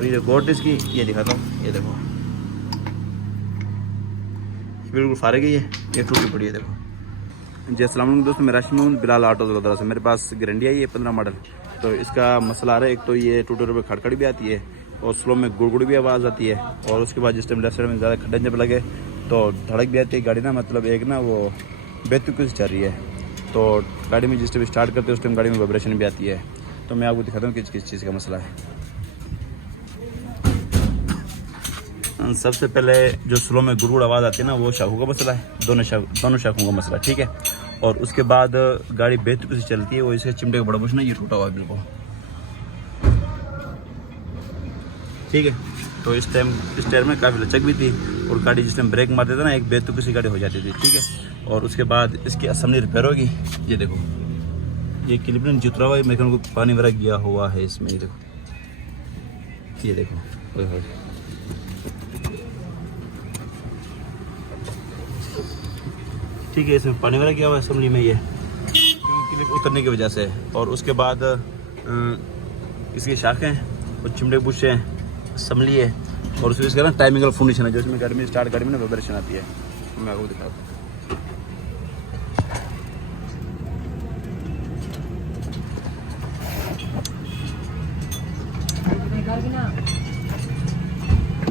और ये गोट इसकी ये दिखाता हूँ, ये देखो बिल्कुल फारे गई है, ये टूटी पड़ी है देखो। जी अस्सलाम वालेकुम दोस्तों, मैं राशिद हूँ बिलाल ऑटो ज़ोलदरा से। मेरे पास ग्रैंडी आई है 15 मॉडल। तो इसका मसला आ रहा है, एक तो ये टूटे रुपये खड़खड़ भी आती है और स्लो में गुड़गुड़ भी आवाज़ आती है, और उसके बाद जिस टाइम लेफ्ट साइड में ज़्यादा खड्डे जब लगे तो धड़क भी आती है गाड़ी ना, मतलब एक ना वो बेतुकी से चल रही है। तो गाड़ी में जिस टाइम स्टार्ट करते हैं उस टाइम गाड़ी में वाइब्रेशन भी आती है। तो मैं आपको दिखाता हूँ किस किस चीज़ का मसला है। सबसे पहले जो स्लो में गुड़गुड़ आवाज़ आती है ना, वो शाखों का मसला है, दोनों शाखों का मसला, ठीक है। और उसके बाद गाड़ी बेतुकी से चलती है, वो इसके चिमटे का बड़ा कुछ ना ये टूटा हुआ है बिल्कुल, ठीक है। तो इस टाइम में काफ़ी लचक भी थी, और गाड़ी जिस टाइम ब्रेक मारते थे ना एक बेतुकी सी गाड़ी हो जाती थी, ठीक है। और उसके बाद इसकी असेंबली रिपेयर होगी। ये देखो ये क्लिप ने जितरा हुआ है, मेरे को पानी वगैरह गया हुआ है इसमें, ये देखो, ये देखो ओए ठीक है, इसमें पानी वगैरह किया हुआ है असेंबली में, ये क्लिप उतरने की वजह से। और उसके बाद इसकी शाखें और चिमटे बुश हैं, असेंबली है, और उसमें इसका ना टाइमिंग वाला फंक्शन है जो इसमें गाड़ी में स्टार्ट गाड़ी में ना वाइब्रेशन आती है। मैं आपको दिखाता हूँ,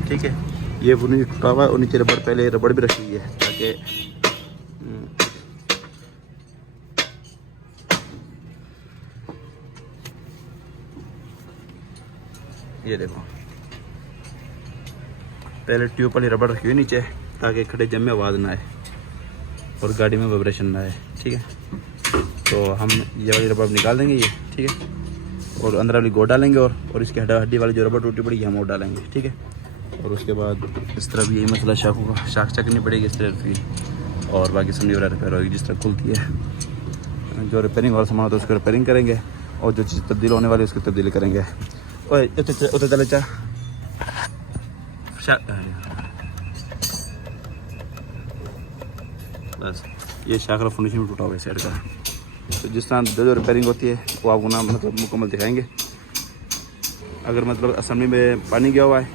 ठीक है। ये फुर्नी टूटा हुआ है और नीचे रबड़, पहले रबड़ भी रखी हुई है ताकि ये देखो पहले ट्यूब वाली रबड़ रखी हुई नीचे ताकि खड़े जम में आवाज़ ना आए और गाड़ी में वाइब्रेशन ना आए, ठीक है। तो हम ये वाली रबड़ निकाल देंगे ये, ठीक है, और अंदर वाली गोड़ डालेंगे, और इसकी हड्डी वाली जो रबड़ टूटी पड़ी है हम वो डालेंगे, ठीक है। और उसके बाद इस तरह भी यही मसला शाखों का, शाख चकनी पड़ेगी इस तरह की, और बाकी समझी वगैरह रिपेयर होगी जिस तरह खुलती है। जो रिपेयरिंग वाला सामान होता है उसको रिपेयरिंग करेंगे, और जो चीज़ तब्दील होने वाली है उसकी तब्दीली करेंगे। उते चले चा बस ये शाख का फर्निशिंग टूटा हुआ है साइड का। तो जिस तरह जो रिपेयरिंग होती है वो आपको ना मतलब मुकम्मल दिखाएंगे। अगर मतलब असेंबली में पानी गया हुआ है,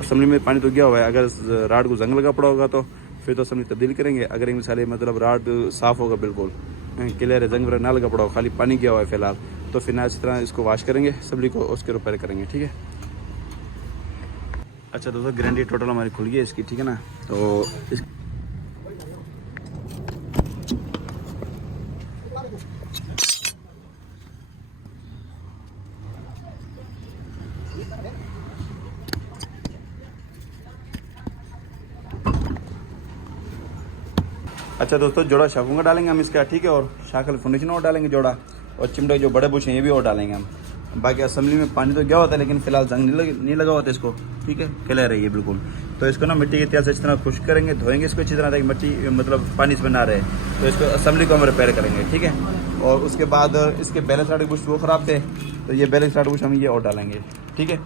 असेंबली में पानी तो गया हुआ है, अगर राड को जंग लगा पड़ा होगा तो फिर तो असेंबली तब्दील करेंगे। अगर एक मिसाल मतलब राड साफ़ होगा बिल्कुल क्लियर है, जंग वगैरह ना लगा पड़ा हो, खाली पानी गया हुआ है फिलहाल, तो फिर ना इस तरह इसको वॉश करेंगे असेंबली को, उसके रिपेयर करेंगे, ठीक है। अच्छा दोस्तों गारंटी टोटल हमारी खुल गई है इसकी, ठीक है ना। तो इस अच्छा दोस्तों जोड़ा शाखों का डालेंगे हम इसका, ठीक है, और शाखल फर्निशिंग और डालेंगे जोड़ा, और चिमटे जो बड़े बुश हैं ये भी और डालेंगे हम। बाकी असेंबली में पानी तो गया होता है लेकिन फिलहाल जंग नहीं लगा होता इसको, ठीक है, क्लियर है ये बिल्कुल। तो इसको ना मिट्टी के तेल से इस तरह खुश करेंगे, धोएंगे इसको अच्छी तरह ताकि मिट्टी मतलब पानी इसमें ना रहे। तो इसको असेंबली को हम रिपेयर करेंगे, ठीक है। और उसके बाद इसके बैलेंस राड बुश वो ख़राब थे, तो ये बैलेंस राड बुश हम ये और डालेंगे, ठीक है।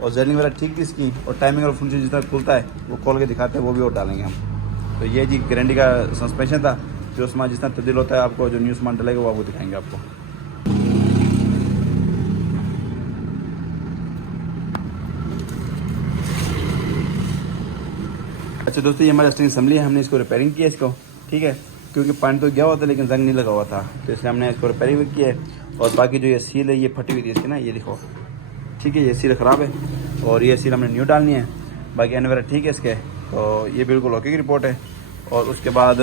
और जेलिंग वगैरह ठीक थी इसकी, और टाइमिंग और फंक्शन जिस तरह खुलता है वो खोल के दिखाते हैं, वो भी और डालेंगे हम। तो ये जी गारंटी का सस्पेंशन था, जो सामान जिस तरह तब्दील होता है आपको जो न्यू सामान डलेगा वो आपको दिखाएंगे आपको। अच्छा दोस्तों ये हमारी स्टीयरिंग असेंबली है, हमने इसको रिपेयरिंग किया इसको, ठीक है, क्योंकि पानी तो गया हुआ था लेकिन जंग नहीं लगा हुआ था, तो इसलिए हमने इसको रिपेयरिंग भी किया है। और बाकी जो ये सील है ये फटी हुई थी इसकी ना, ये देखो, ठीक है, ये सील ख़राब है और ये सील हमने न्यू डालनी है। बाकी एन वगैरह ठीक है इसके, तो ये बिल्कुल ओके की रिपोर्ट है। और उसके बाद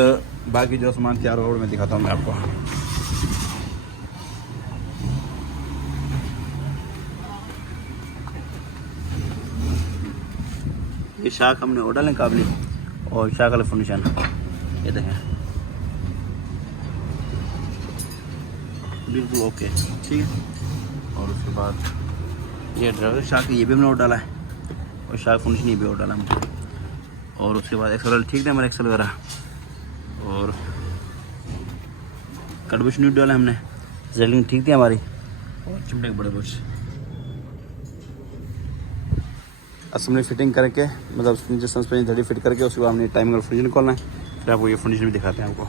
बाकी जो सामान तैयार होगा मैं दिखाता हूँ मैं आपको। ये शाख हमने और डालें काबली, और शाख वाले फर्निशन ये देखें बिल्कुल ओके, ठीक है। और उसके बाद ये ड्राइवर शाख ये भी हमने और डाला है, और शाख फर्निशन ये भी और डाला हमने। और उसके बाद एक्सल ठीक थे हमारे एक्सल वगैरह, और कटबुश न्यू डाला हमने, जेलिंग ठीक थी हमारी, और चिमटे के बड़े बुश। असेंबली फिटिंग करके मतलब नीचे सस्पेंशन धड़ी फिट करके उसके बाद हमने टाइमिंग और फर्निशिंग खोलना है, फिर आपको ये फर्निशिंग भी दिखाते हैं आपको।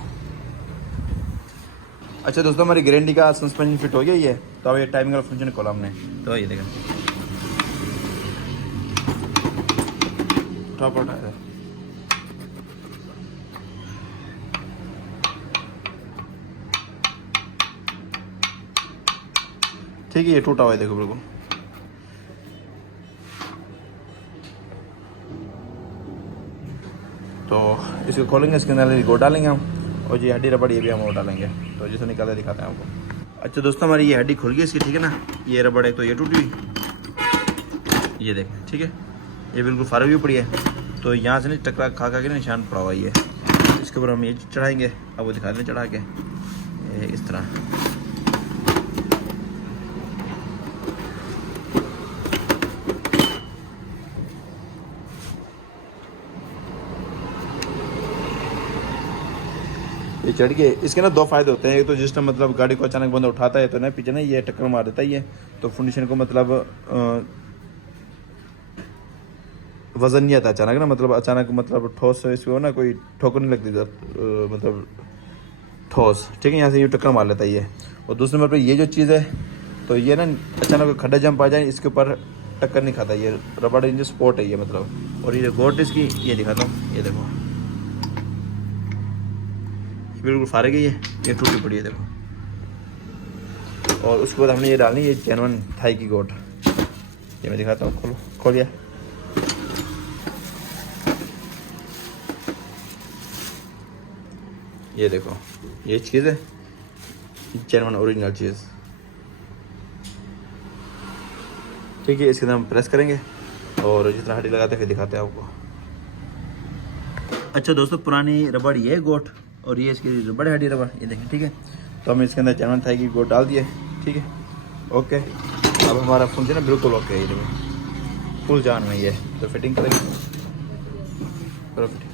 अच्छा दोस्तों हमारी गारंटी का सस्पेंशन फिट हो गया ही है, तो अब ये टाइमिंग और फर्निशिंग खोला हमने, तो ये देखें टॉप आउट है। ठीक है, ये टूटा हुआ है देखो बिल्कुल। तो इसको खोलेंगे, इसके अंदर गोट डालेंगे हम, और ये हड्डी रबड़ ये भी हम वो डालेंगे। तो जैसे निकाले दिखाते हैं आपको। अच्छा दोस्तों, हमारी ये हड्डी खुल गई इसकी, ठीक है ना। ये रबड़ है तो ये टूटी हुई, ये देखें, ठीक है। ये बिल्कुल फारग भी पड़ी है, तो यहाँ से नहीं टकरा खा के ना निशान पड़ा हुआ ये। इसके ऊपर हम ये चढ़ाएंगे, अब वो दिखा दें चढ़ा के इस तरह। ये चढ़ के इसके ना दो फायदे होते हैं। एक तो जिस टाइम मतलब गाड़ी को अचानक बंदा उठाता है तो ना पीछे ना ये टक्कर मार देता है ये, तो फाउंडेशन को मतलब वजन नहीं आता अचानक ना, मतलब अचानक मतलब ठोस इसको ना कोई ठोकर नहीं लगती मतलब ठोस, ठीक है। यहाँ से यूँ टक्कर मार लेता है ये। और दूसरे नंबर पर ये जो चीज़ है, तो ये ना अचानक खड्डा जंप आ जाए इसके ऊपर टक्कर नहीं खाता, ये रबड़ इंजन स्पोर्ट है ये मतलब। और ये गोट इसकी ये दिखाता हूँ, ये देखो बिल्कुल फारग है ये टूटी पड़ी है देखो। और उसके बाद हमने ये डालनी ये जेन्युइन थाई की गोट, ये मैं दिखाता हूँ। खोलो, खोलिए। ये देखो ये चीज़ है जेन्युइन ओरिजिनल चीज़, ठीक है। इसके अंदर हम प्रेस करेंगे और जितना हड्डी लगाते फिर दिखाते हैं आपको। अच्छा दोस्तों, पुरानी रबड़ ये गोट और ये इसकी रबड़ हड्डी रबड़, ये देखें, ठीक है। तो हमने इसके अंदर जेन्युइन थाई की गोट डाल दिए, ठीक है। ओके, अब हमारा फंक्शन है बिल्कुल ओके, ये फुल जान में ये। तो फिटिंग करेंगे, फिटिंग